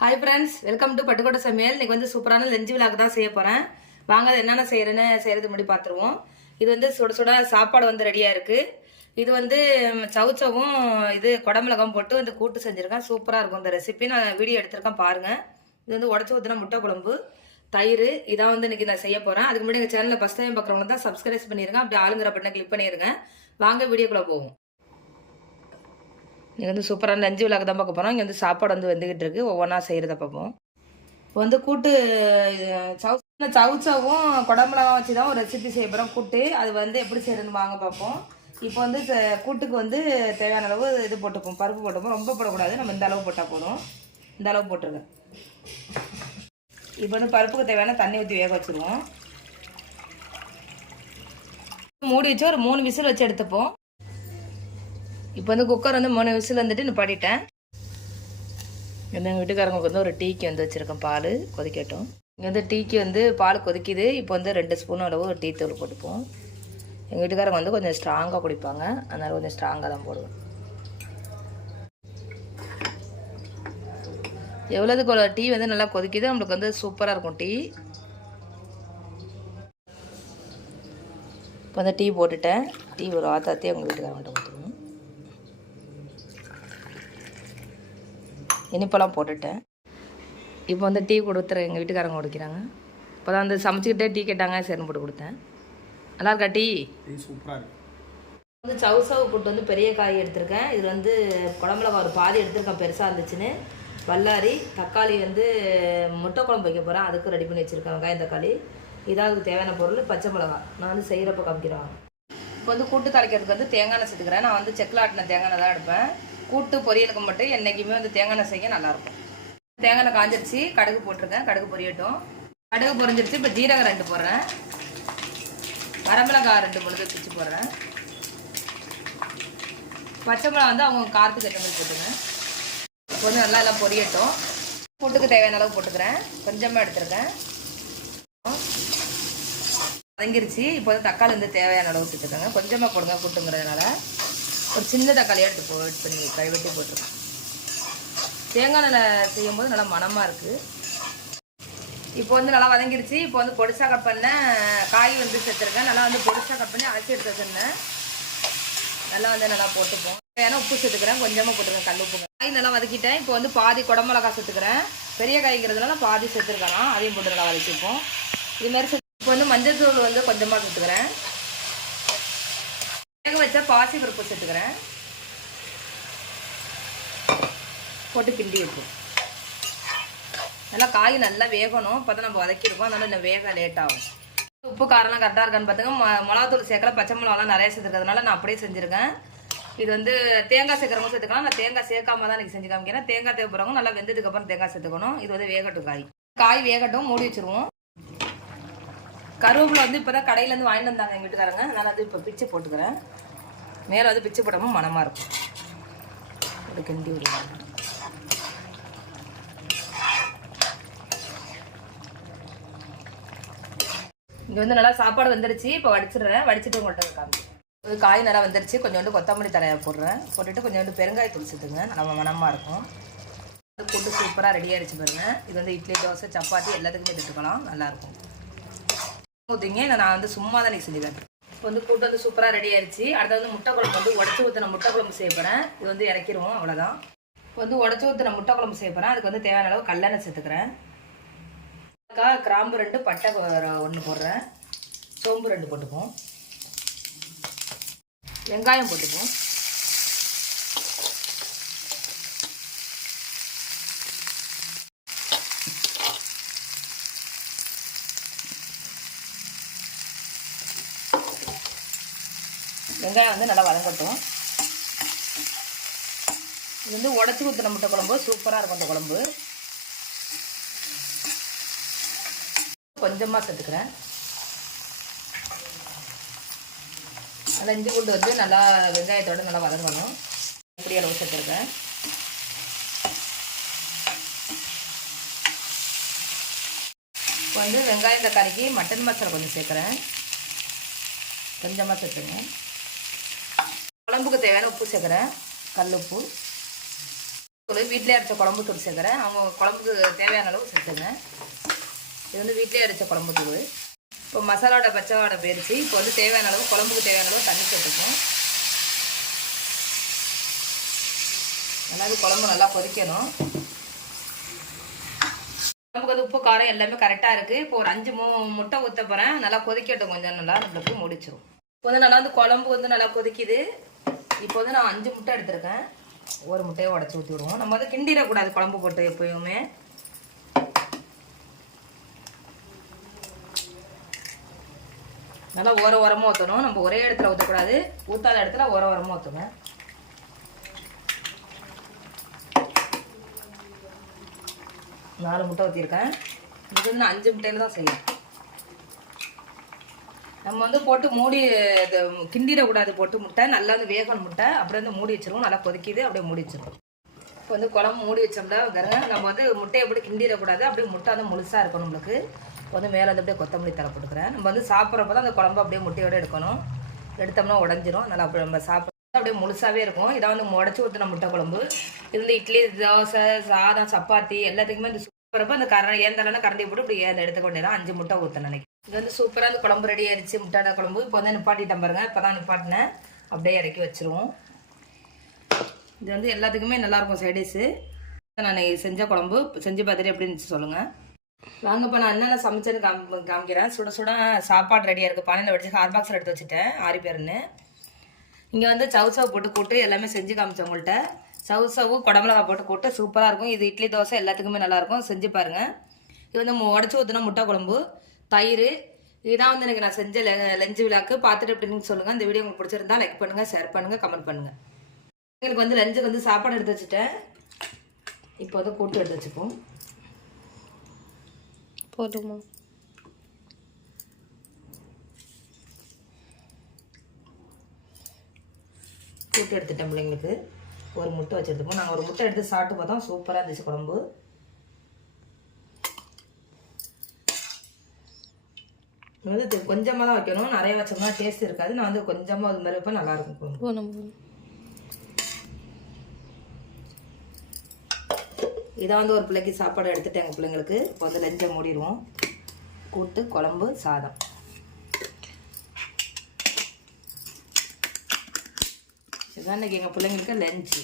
Hi friends welcome to Pattukkottai Samayal. இன்னைக்கு வந்து சூப்பரான லெஞ்சு விழாக்கு தான் செய்ய போகிறேன் வாங்க அது என்னென்ன செய்கிறேன்னு செய்கிறது முடி பார்த்துருவோம் இது வந்து சுட சுட சாப்பாடு வந்து ரெடியாக இருக்குது இது வந்து சவுச்சவும் இது குடமிளகம் போட்டு வந்து கூட்டு செஞ்சுருக்கேன். சூப்பராக இருக்கும் இந்த ரெசிபி நான் வீடியோ எடுத்திருக்கேன் பாருங்கள் இது வந்து உடச்சி ஊற்றின முட்டை குழம்பு தயிர் இதான் வந்து இன்னைக்கு நான் செய்ய போகிறேன் அதுக்கு முன்னாடி எங்கள் சேனலில் ஃபஸ்ட் டைம் பார்க்குறவங்க தான் சப்ஸ்கிரைப் பண்ணிடுங்க அப்படி ஆளுங்கிற பட்டனை கிளிக் பண்ணிடுங்க வாங்க வீடியோக்குள்ளே போவோம். இங்கே வந்து சூப்பரான நஞ்சு விழாக்கு தான் பார்க்க போகிறோம் இங்கே வந்து சாப்பாடு வந்து வந்துக்கிட்டு இருக்கு. ஒவ்வொன்றா செய்கிறத பார்ப்போம். இப்போ வந்து கூட்டு சவு சவுச்சவும் குடம்புலாம் வச்சு தான் ஒரு ரெசிபி செய்ய போகிறோம் கூட்டு. அது வந்து எப்படி செய்யறதுன்னு வாங்க பார்ப்போம். இப்போ வந்து கூட்டுக்கு வந்து தேவையான அளவு இது போட்டுப்போம். பருப்பு போட்டுப்போம். ரொம்ப போடக்கூடாது. நம்ம இந்த அளவு போட்டால் போதும். இந்த அளவு போட்டுருங்க. இப்போ வந்து பருப்புக்கு தேவையான தண்ணி ஊற்றி வேக வச்சுருவோம். மூடி வச்சு ஒரு மூணு விசில் வச்சு எடுத்துப்போம். இப்போ வந்து குக்கர் வந்து மூணு விசில் வந்துட்டு நிப்பாட்டிட்டேன் வந்து எங்கள் வீட்டுக்காரங்களுக்கு வந்து ஒரு டீக்கு வந்து வச்சுருக்கேன் பால் கொதிக்கட்டும். இங்கே வந்து டீக்கு வந்து பால் கொதிக்குது. இப்போ வந்து ரெண்டு ஸ்பூன் அளவு ஒரு டீ தூள் போட்டுப்போம். எங்கள் வீட்டுக்காரங்க வந்து கொஞ்சம் ஸ்ட்ராங்காக குடிப்பாங்க. அதனால் கொஞ்சம் ஸ்ட்ராங்காக தான் போடுவேன். எவ்வளோதுக்கு டீ வந்து நல்லா கொதிக்குது நம்மளுக்கு வந்து சூப்பராக இருக்கும் டீ. இப்போ வந்து டீ போட்டுட்டேன். டீ ஒரு ஆத்தாத்தி உங்கள் வீட்டுக்காரங்கிட்ட இனிப்பெல்லாம் போட்டுட்டேன். இப்போ வந்து டீ கொடுத்துரு எங்கள் வீட்டுக்காரங்க குடிக்கிறாங்க. இப்போ தான் வந்து சமைச்சிக்கிட்டே டீ கேட்டாங்க சரின்னு போட்டு கொடுத்தேன். நல்லா இருக்கா டீ? சூப்பராக இருக்கு. வந்து சவுசவு கூட்டு வந்து பெரிய காய் எடுத்திருக்கேன். இது வந்து குழம்புல ஒரு பாதி எடுத்திருக்கேன் பெருசாக இருந்துச்சுன்னு. வல்லாரி தக்காளி வந்து முட்டை குழம்பு வைக்க போகிறேன் அதுக்கு ரெடி பண்ணி வச்சுருக்கேன் வெங்காயம் தக்காளி. இதான் அதுக்கு தேவையான பொருள் பச்சை மிளகா. நான் வந்து செய்கிறப்ப காமிக்கிறேன். இப்போ வந்து கூட்டு தாளிக்கிறதுக்கு வந்து தேங்காய் எண்ணெய் சேர்த்துக்கிறேன். நான் வந்து செக்கில் ஆட்டின தேங்காய் எண்ணெய் தான் எடுப்பேன். கூட்டு பொரியலுக்கு மட்டும் என்றைக்குமே வந்து தேங்காய் எண்ணெய் செய்ய நல்லாயிருக்கும். தேங்காய் எண்ணெய் காஞ்சிருச்சு கடுகு போட்டிருக்கேன் கடுகு பொரியட்டும். கடுகு பொரிஞ்சிருச்சு இப்போ ஜீரகம் ரெண்டு போடுறேன். வரமிளகாய் ரெண்டு பொழுது பிச்சு போடுறேன். பச்சை மிளகா வந்து அவங்க காரத்துக்கு ஏற்ற மாதிரி போட்டுங்க கொஞ்சம் நல்லா எல்லாம் பொரியட்டும். கூட்டுக்கு தேவையான அளவு போட்டுக்கிறேன். கொஞ்சமாக எடுத்துருக்கேன். வதங்கிருச்சு. இப்போ வந்து தக்காளி வந்து தேவையான அளவு சேர்த்துக்கோங்க கொஞ்சமாக போடுங்க கூட்டுங்கிறதுனால. ஒரு சின்ன தக்காளியாக எடுத்து போ எடுத்து பண்ணி கழுவிட்டு போட்டிருக்கேன். தேங்காய் எண்ணை செய்யும் போது நல்லா மணமாக இருக்குது இப்போ வந்து நல்லா வதங்கிடுச்சு இப்போ வந்து பொடிசாக கட் பண்ண காய் வந்து சேர்த்துருக்கேன். நல்லா வந்து பொடிசாக கட் பண்ணி அரைச்சி எடுத்து வச்சுருந்தேன். நல்லா வந்து நல்லா போட்டுப்போம். ஏன்னா உப்பு சேர்த்துக்கிறேன். கொஞ்சமாக போட்டுருக்கேன் கல் உப்பு. காய் நல்லா வதக்கிட்டேன். இப்போ வந்து பாதி குடமிளகா சேர்த்துக்கிறேன். பெரிய காய்ங்கிறதுனால பாதி சேர்த்துருக்கலாம். அதையும் போட்டு நல்லா வதக்கிப்போம். இதுமாதிரி இப்போ வந்து மஞ்சள் தூள் வந்து கொஞ்சமாக சேர்த்துக்கிறேன். வேக வச்ச பாசி பருப்பு சேர்த்துக்கிறேன். போட்டு கிண்டி வைப்போம் நல்லா காய் நல்லா வேகணும். இப்போ தான் நம்ம வதக்கிருக்கோம். அதனால் இன்னும் வேக லேட் ஆகும். உப்பு காரம்லாம் கரெக்டாக இருக்கான்னு பார்த்துங்க மிளகாத்தூள் சேர்க்கல பச்சை மிளகாலாம் நிறைய சேர்த்துக்கிறதுனால நான் அப்படியே செஞ்சுருக்கேன். இது வந்து தேங்காய் சேர்க்குறவங்க சேர்த்துக்கலாம். நான் தேங்காய் சேர்க்காம தான் எனக்கு செஞ்சு காமிக்கிறேன் தேங்காய் தேவைப்படுறவங்க நல்லா வெந்ததுக்கப்புறம் தேங்காய் சேர்த்துக்கணும். இது வந்து வேகட்டும் காய். காய் வேகட்டும் மூடி வச்சுருவோம். கருவேப்பிலை வந்து இப்போ தான் கடையிலேருந்து வாங்கிட்டு வந்தாங்க எங்கள் வீட்டுக்காரங்க. நான் வந்து இப்போ பிச்சு போட்டுக்கிறேன். மேலே வந்து பிச்சு போடாமல் மணமாக இருக்கும். ஒரு கிண்டி விடுவாங்க இங்கே வந்து நல்லா சாப்பாடு வந்துருச்சு. இப்போ வடிச்சிடுறேன். வடிச்சிட்டு உங்கள்கிட்ட காமி காய் நல்லா வந்துருச்சு. கொஞ்சோண்டு கொத்தமல்லி தலையை போடுறேன். போட்டுட்டு கொஞ்சோண்டு பெருங்காய துளிச்சுட்டுங்க நல்லா மணமாக இருக்கும். கூட்டு சூப்பராக ரெடி பாருங்கள் இது வந்து இட்லி தோசை சப்பாத்தி எல்லாத்துக்குமே எடுத்துக்கலாம் நல்லாயிருக்கும் ஊற்றிங்க நான் வந்து சும்மா தான் செஞ்சு காட்டுறேன் இப்போ வந்து கூட்டு வந்து சூப்பராக ரெடி ஆயிடுச்சு அடுத்து வந்து முட்டை குழம்பு வந்து உடச்சி ஊற்றின முட்டை குழம்பு செய்ய போகிறேன் இது வந்து இறக்கிடுவோம் அவ்வளோதான் இப்போ வந்து உடச்சி ஊற்றின முட்டை குழம்பு செய்ய போகிறேன் அதுக்கு வந்து தேவையான அளவு கல்லெண்ணெய் சேர்த்துக்கிறேன். ஏலக்காய், கிராம்பு ரெண்டு பட்டை ஒன்று போடுறேன். சோம்பு ரெண்டு போட்டுப்போம் வெங்காயம் போட்டுப்போம் வெங்காயம் வந்து நல்லா வதங்கட்டும். இது வந்து உடச்சி ஊற்றின முட்டை குழம்பு. சூப்பராக இருக்கும் அந்த குழம்பு. கொஞ்சமாக சேர்த்துக்கிறேன். நல்லா இஞ்சி பூண்டு வந்து நல்லா வெங்காயத்தோடு நல்லா வதங்கணும். இப்படி அளவு சேர்த்துருக்கேன். இப்போ வந்து வெங்காயம் தக்காளிக்கு மட்டன் மசாலா கொஞ்சம் சேர்க்குறேன். கொஞ்சமாக சேர்த்துங்க குழம்புக்கு தேவையான உப்பு சேர்க்குறேன். கல் உப்பு. வீட்டிலே அரைச்ச குழம்பு தூள் சேர்க்குறேன். அவங்க குழம்புக்கு தேவையான அளவு சேர்த்துங்க இது வந்து வீட்டிலே அரைச்ச குழம்பு தூள். இப்போ மசாலாவோட பச்சை வாடை போயிடுச்சு இப்போ வந்து தேவையான அளவு குழம்புக்கு தேவையான அளவு தண்ணி சேர்த்துக்கணும். நல்லா குழம்பு நல்லா கொதிக்கணும். குழம்புக்கு வந்து உப்பு காரம் எல்லாமே கரெக்டாக இருக்குது இப்போ ஒரு அஞ்சு முட்டை ஊற்ற போகிறேன் நல்லா கொதிக்கட்டும் கொஞ்சம் நல்லா நம்மளுக்கு முடிச்சிடும் இப்போ வந்து நல்லா வந்து குழம்பு வந்து நல்லா கொதிக்குது. இப்போ வந்து நான் அஞ்சு முட்டை எடுத்திருக்கேன். ஒரு முட்டையை உடச்சி ஊற்றி விடுவோம். நம்ம வந்து கிண்டிடக்கூடாது குழம்பு போட்டு எப்பயுமே. நல்லா ஓர ஓரமாக ஊற்றணும் நம்ம ஒரே இடத்துல ஊற்றக்கூடாது ஊற்றாத இடத்துல ஓர ஓரமாக ஊற்றுவேன் நாலு முட்டை ஊற்றிருக்கேன் இது வந்து நான் அஞ்சு முட்டையில் தான் செய்யணும் நம்ம வந்து போட்டு மூடி இது கிண்டிடக்கூடாது போட்டு முட்டை நல்லா வந்து வேகணும் முட்டை. அப்படியே வந்து மூடி வச்சிருவோம். நல்லா கொதிக்குது. அப்படியே மூடி வச்சிருவோம். இப்போ வந்து குழம்பு மூடி வச்சோம்னா கருங்க நம்ம வந்து முட்டையை எப்படி கிண்டிடக்கூடாது அப்படியே முட்டை வந்து முழுசாக இருக்கணும் நம்மளுக்கு. வந்து மேலே வந்து அப்படியே கொத்தமல்லி தலை போட்டுக்கிறேன். நம்ம வந்து சாப்பிட்றப்ப தான் அந்த குழம்பு அப்படியே முட்டையோட எடுக்கணும். எடுத்தோம்னா உடஞ்சிரும். நல்லா அப்படி நம்ம சாப்பிட்றது அப்படியே முழுசாகவே இருக்கும். இதை வந்து முடச்சி ஊற்றின முட்டை குழம்பு. இது வந்து இட்லி தோசை சாதம் சப்பாத்தி எல்லாத்துக்குமே இந்த சூப்பரப்போ அந்த கர ஏந்தலன்னா கரண்டி போட்டு இப்படி ஏந்த எடுத்துக்க வேண்டியதான் அஞ்சு முட்டை ஊற்ற இது வந்து சூப்பராக அந்த குழம்பு ரெடி ஆயிடுச்சு. முட்டாட குழம்பு. இப்போ வந்து நிப்பாட்டிட்டேன் பாருங்க. இப்போ தான் நிப்பாட்டினேன். அப்படியே இறக்கி வச்சிருவோம். இது வந்து எல்லாத்துக்குமே நல்லாயிருக்கும் சைடிஸு நான் செஞ்ச குழம்பு. செஞ்சு பார்த்துட்டு எப்படி இருந்துச்சு சொல்லுங்கள் வாங்க இப்போ நான் என்னென்ன சமைச்சேன்னு காமி காமிக்கிறேன். சுட சுட சாப்பாடு ரெடியாக இருக்குது பானையில் வடிச்சு ஹாட் பாக்ஸில் எடுத்து வச்சுட்டேன். ஆறு பேருன்னு. இங்கே வந்து சவு சவு போட்டு கூட்டு எல்லாமே செஞ்சு காமிச்சேன் உங்கள்கிட்ட. சவு சவு குடமிளகா போட்டு கூட்டு சூப்பராக இருக்கும். இது இட்லி தோசை எல்லாத்துக்குமே நல்லாயிருக்கும். செஞ்சு பாருங்கள் இது வந்து உடச்சி ஊற்றின முட்டை குழம்பு தயிர். இதுதான் வந்து எனக்கு நான் செஞ்ச லஞ்சு விழாக்கு. பார்த்துட்டு எப்படின்னு சொல்லுங்கள் இந்த வீடியோ உங்களுக்கு பிடிச்சிருந்தா லைக் பண்ணுங்கள் ஷேர் பண்ணுங்கள் கமெண்ட் பண்ணுங்கள் எங்களுக்கு வந்து லஞ்சுக்கு வந்து சாப்பாடு எடுத்து வச்சுட்டேன். இப்போ வந்து கூட்டு எடுத்து வச்சுப்போம். போதுமா? கூட்டு எடுத்துட்டேன் பிள்ளைங்களுக்கு. ஒரு முட்டை வச்சு எடுத்துப்போம் நாங்கள் ஒரு முட்டை எடுத்து சாப்பிட்டு பார்த்தோம். சூப்பராக இருந்துச்சு குழம்பு. வந்து கொஞ்சமாக தான் வைக்கணும். நிறைய வச்சோம்னா டேஸ்ட் இருக்காது. நான் வந்து கொஞ்சமாக அது மாதிரி வைப்பேன் நல்லாயிருக்கும் குழம்பு. போதும் போதும். இதை வந்து ஒரு பிள்ளைக்கு சாப்பாடு எடுத்துட்டேன் எங்கள் பிள்ளைங்களுக்கு. இப்போ வந்து லஞ்சை மூடிடுவோம். கூட்டு குழம்பு சாதம். இன்னைக்கு எங்கள் பிள்ளைங்களுக்கு லஞ்சு